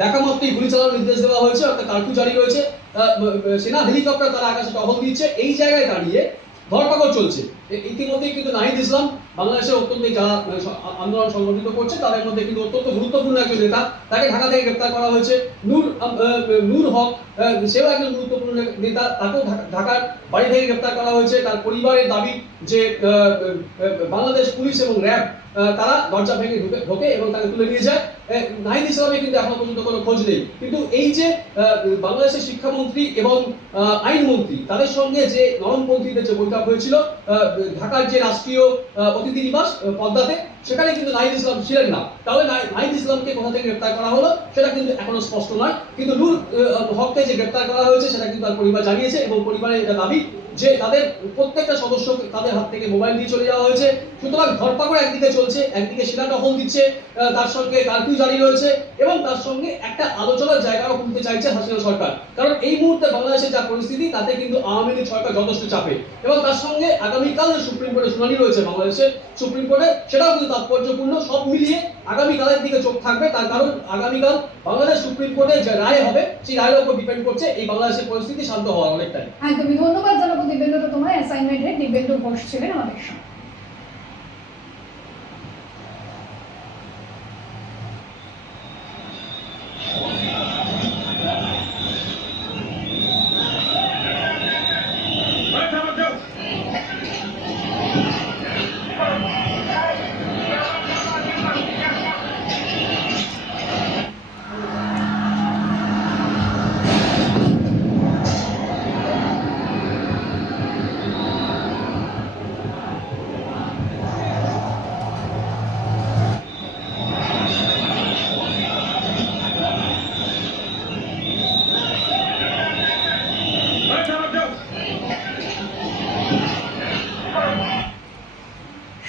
দেখা মাত্রই গুলি চালানোর নির্দেশ দেওয়া হয়েছে, অর্থাৎ কারফিউ জারি রয়েছে। সেনা হেলিকপ্টার তারা আকাশে টহল দিচ্ছে। এই জায়গায় দাঁড়িয়ে ধরপাকড় চলছে। ইতিমধ্যেই কিন্তু নাহিদ ইসলাম বাংলাদেশের অত্যন্ত যারা আন্দোলন সংগঠিত করছে তাদের মধ্যে কিন্তু অত্যন্ত গুরুত্বপূর্ণ একজন নেতা, তাকে ঢাকা থেকে গ্রেপ্তার করা হয়েছে। নূর হক, সেও একজন গুরুত্বপূর্ণ নেতা, তাকেও ঢাকার বাড়ি থেকে গ্রেপ্তার করা হয়েছে। তার পরিবারের দাবি যে বাংলাদেশ পুলিশ এবং র্যাব তারা দরজা ভেঙে ঢোকে এবং তাকে তুলে নিয়ে যায়। নাহিদ ইসলামের কিন্তু এখনো পর্যন্ত কোনো খোঁজ নেই। কিন্তু এই যে বাংলাদেশের শিক্ষামন্ত্রী এবং আইনমন্ত্রী তাদের সঙ্গে যে নরমপন্থীদের যে বৈঠক হয়েছিল ঢাকার যে রাষ্ট্রীয় অতিথি নিবাস পদ্মাতে, সেখানে কিন্তু নাহিদ ইসলাম ছিলেন না। তাহলে নাহিদ ইসলামকে কোথা থেকে গ্রেপ্তার করা হলো সেটা কিন্তু এখনো স্পষ্ট নয়। কিন্তু নূর হককে যে গ্রেপ্তার করা হয়েছে সেটা কিন্তু তার পরিবার জানিয়েছে এবং পরিবারের এটা দাবি যে তাদের প্রত্যেকটা সদস্য তাদের হাত থেকে মোবাইল দিয়ে চলে যাওয়া হয়েছে। সুতরাং ধরপাকড় একদিকে চলছে, একদিকে সেনা টহল দিচ্ছে, তার সঙ্গে কারফিউ জারি রয়েছে এবং তার সঙ্গে একটা আলোচনার জায়গাও খুলতে চাইছে হাসিনা সরকার। কারণ এই মুহূর্তে বাংলাদেশের যা পরিস্থিতি তাতে কিন্তু আওয়ামী লীগ সরকার যথেষ্ট চাপে এবং তার সঙ্গে আগামীকাল সুপ্রিম কোর্টে শুনানি রয়েছে বাংলাদেশের সুপ্রিম কোর্টে, সেটাও কিন্তু তাৎপর্যপূর্ণ। সব মিলিয়ে আগামীকালের দিকে চোখ থাকবে, তার কারণ আগামীকাল বাংলাদেশ সুপ্রিম কোর্টে যে রায় হবে সেই রায়ের উপর ডিপেন্ড করছে এই বাংলাদেশের পরিস্থিতি শান্ত হওয়ার অনেকটাই। একদমই ধন্যবাদ জানাবো দিব্যেন্দু, তোমার অ্যাসাইনমেন্ট হেড দিব্যেন্দু ঘোষ ছিলেন আমাদের সঙ্গে।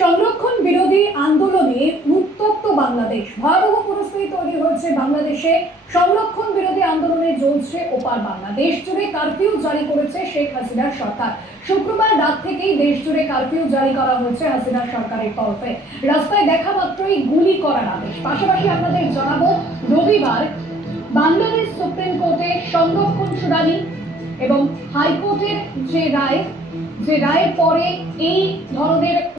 সংরক্ষণ বিরোধী আন্দোলনে উত্তপ্ত বাংলাদেশ, ভয়াবহ পরিস্থিতি তৈরি হয়েছে বাংলাদেশে। সংরক্ষণ বিরোধী আন্দোলনে জ্বলছে ওপার বাংলা। দেশ জুড়ে কারফিউ জারি করেছে শেখ হাসিনার সরকার। শুক্রবার রাত থেকেই দেশ জুড়ে কারফিউ জারি করা হয়েছে হাসিনার সরকারের তরফে। রাস্তায় দেখা মাত্রই গুলি করার আদেশ। পাশাপাশি আপনাদের জানাবো, রবিবার বাংলাদেশ সুপ্রিম কোর্টে সংরক্ষণ শুনানি এবং হাইকোর্টের যে রায়ের পরে এই ধরনের